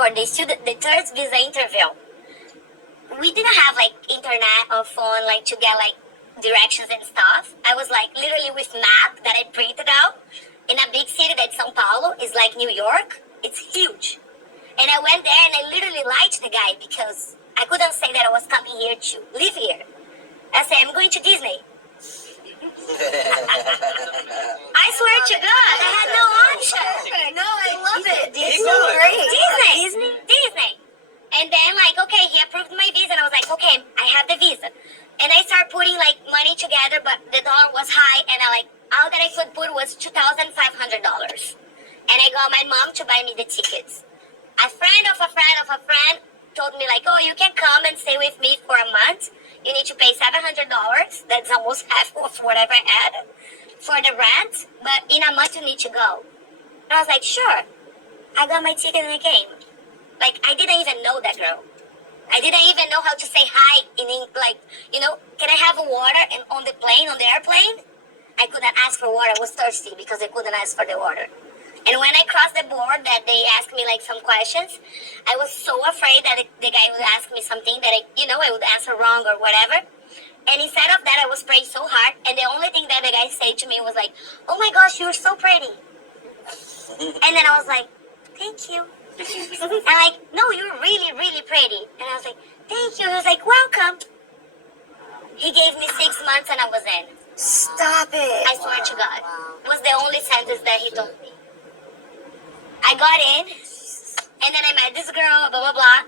for the third visa interview. We didn't have like internet or phone like to get like directions and stuff. I was like literally with map that I printed out in a big city that São Paulo is like New York. It's huge. And I went there and I literally lied to the guy because I couldn't say that I was coming here to live here. I said, I'm going to Disney. I swear to God, I had no option. No, I love it. Disney. Disney. And then like, okay, he approved my visa and I was like, okay, I have the visa. And I started putting like money together, but the dollar was high and all that I could put was $2,500. And I got my mom to buy me the tickets. A friend of a friend of a friend told me like, oh, you can come and stay with me for a month. You need to pay $700. That's almost half of whatever I had for the rent. But in a month you need to go. And I was like, sure. I got my ticket and I came. Like, I didn't even know that girl. I didn't even know how to say hi in English. Like, can I have a water on the plane, on the airplane? I couldn't ask for water. I was thirsty because I couldn't ask for the water. And when I crossed the board that they asked me like some questions, I was so afraid that the guy would ask me something that I would answer wrong or whatever. And instead of that, I was praying so hard. And the only thing that the guy said to me was like, oh my gosh, you're so pretty. And then I was like, thank you. And like, no, you're really, really pretty. And I was like, thank you. He was like, welcome. He gave me 6 months and I was in. Stop it. I swear to God. It was the only sentence that he told me. I got in, and then I met this girl, blah, blah, blah.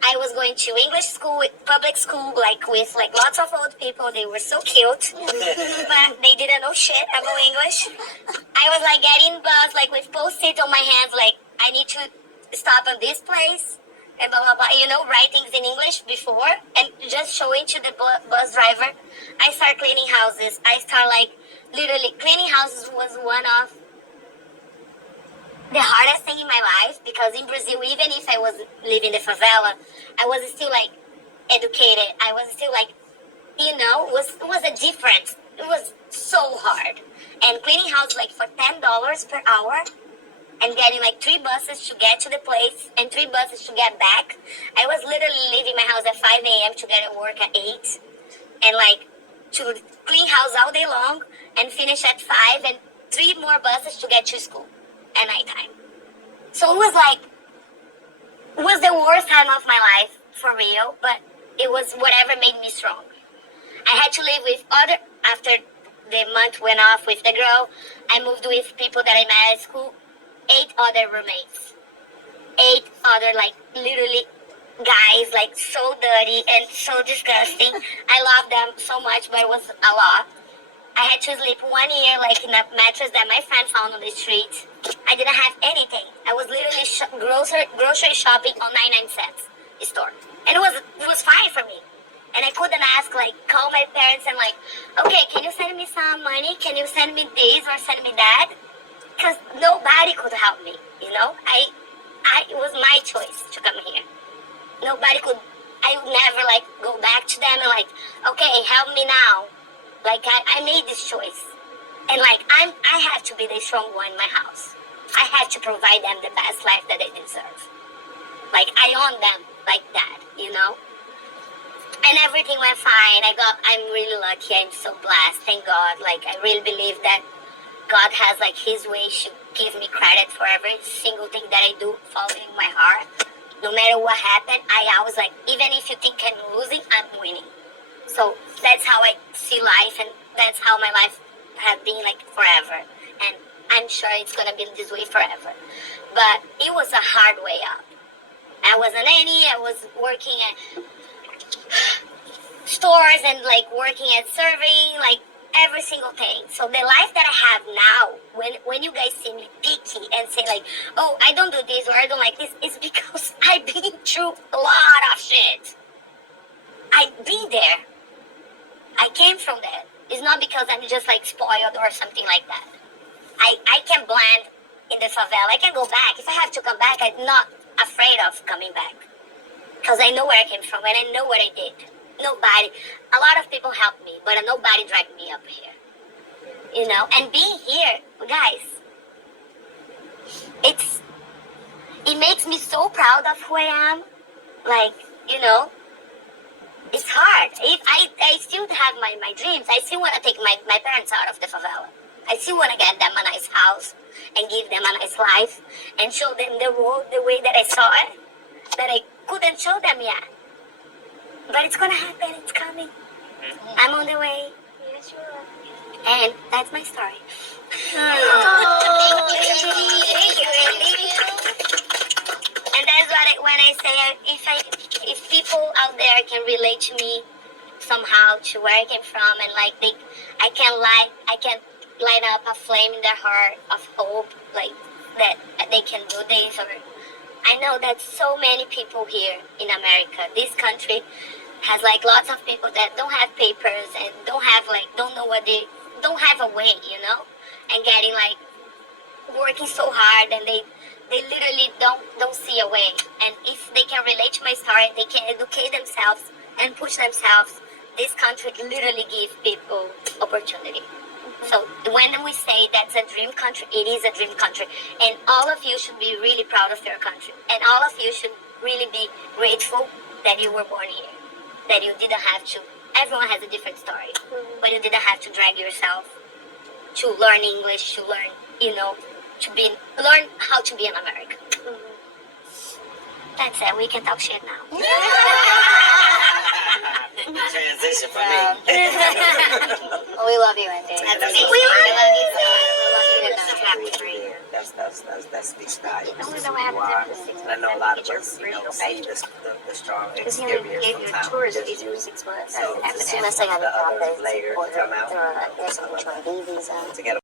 I was going to English school, public school, with lots of old people. They were so cute, but they didn't know shit about English. I was like getting bus, like with post-it on my hands, like I need to stop at this place, and blah, blah, blah. Write things in English before, and just showing to the bus driver. I start cleaning houses. I start literally cleaning houses was one of the hardest thing in my life, because in Brazil, even if I was living in the favela, I was still educated. I was still it was a difference. It was so hard. And cleaning house for $10 per hour and getting 3 buses to get to the place and 3 buses to get back. I was literally leaving my house at 5 a.m. to get at work at 8 and to clean house all day long and finish at 5 and 3 more buses to get to school at nighttime. So it was the worst time of my life, for real, but it was whatever made me strong. I had to live with after the month went off with the girl, I moved with people that I met at school, 8 other roommates. 8 other, literally guys, so dirty and so disgusting. I love them so much, but it was a lot. I had to sleep 1 year, in a mattress that my friend found on the street. I didn't have anything. I was literally grocery shopping on 99-cent store. And it was fine for me. And I couldn't ask, call my parents and okay, can you send me some money? Can you send me this or send me that? Because nobody could help me, it was my choice to come here. Nobody could, I would never, go back to them and, okay, help me now. I made this choice. And, I have to be the strong one in my house. I have to provide them the best life that they deserve. I own them like that, And everything went fine. I'm really lucky. I'm so blessed. Thank God. I really believe that God has, His way to give me credit for every single thing that I do following my heart. No matter what happened, I always, even if you think I'm losing, I'm winning. So that's how I see life, and that's how my life has been, forever. And I'm sure it's going to be this way forever. But it was a hard way up. I was a nanny. I was working at stores and, working at serving, every single thing. So the life that I have now, when you guys see me picky and say, oh, I don't do this or I don't like this, it's because I've been through a lot of shit. I've been there. I came from that. It's not because I'm just spoiled or something like that. I can blend in the favela. I can go back. If I have to come back, I'm not afraid of coming back. Because I know where I came from and I know what I did. Nobody, a lot of people helped me, but nobody dragged me up here. And being here, guys, it makes me so proud of who I am. Like, you know, it's hard. I still have my dreams. I still want to take my parents out of the favela. I still want to get them a nice house and give them a nice life and show them the world the way that I saw it, that I couldn't show them yet. But it's gonna happen. It's coming. I'm on the way. Yes, you are. And that's my story. Thank you, Andy. And that's what when I say if people out there can relate to me somehow to where I came from and like I can light up a flame in their heart of hope, like that they can do this. Or I know that so many people here in America, this country has like lots of people that don't have papers and don't know what they don't have a way, you know, and getting like working so hard and they literally don't see a way. And if they can relate to my story, they can educate themselves and push themselves. This country literally gives people opportunity. So when we say that's a dream country, it is a dream country. And all of you should be really proud of your country. And all of you should really be grateful that you were born here. That you didn't have to. Everyone has a different story. But you didn't have to drag yourself to learn English, to learn, you know, learn how to be an American. That's it. We can talk shit now. Transition for me. Well, we love you, Andy. We love you. We love you. We're so happy for you. That speaks volumes. I to don't who know what you happened are. after 6 And I months. know a I lot get of your us, real see page. the strong Because he exterior only gave you sometimes. tours Just if you were 6 months. So As to soon see as I got the the job, other they layers ordered come out their H-1B visa. to get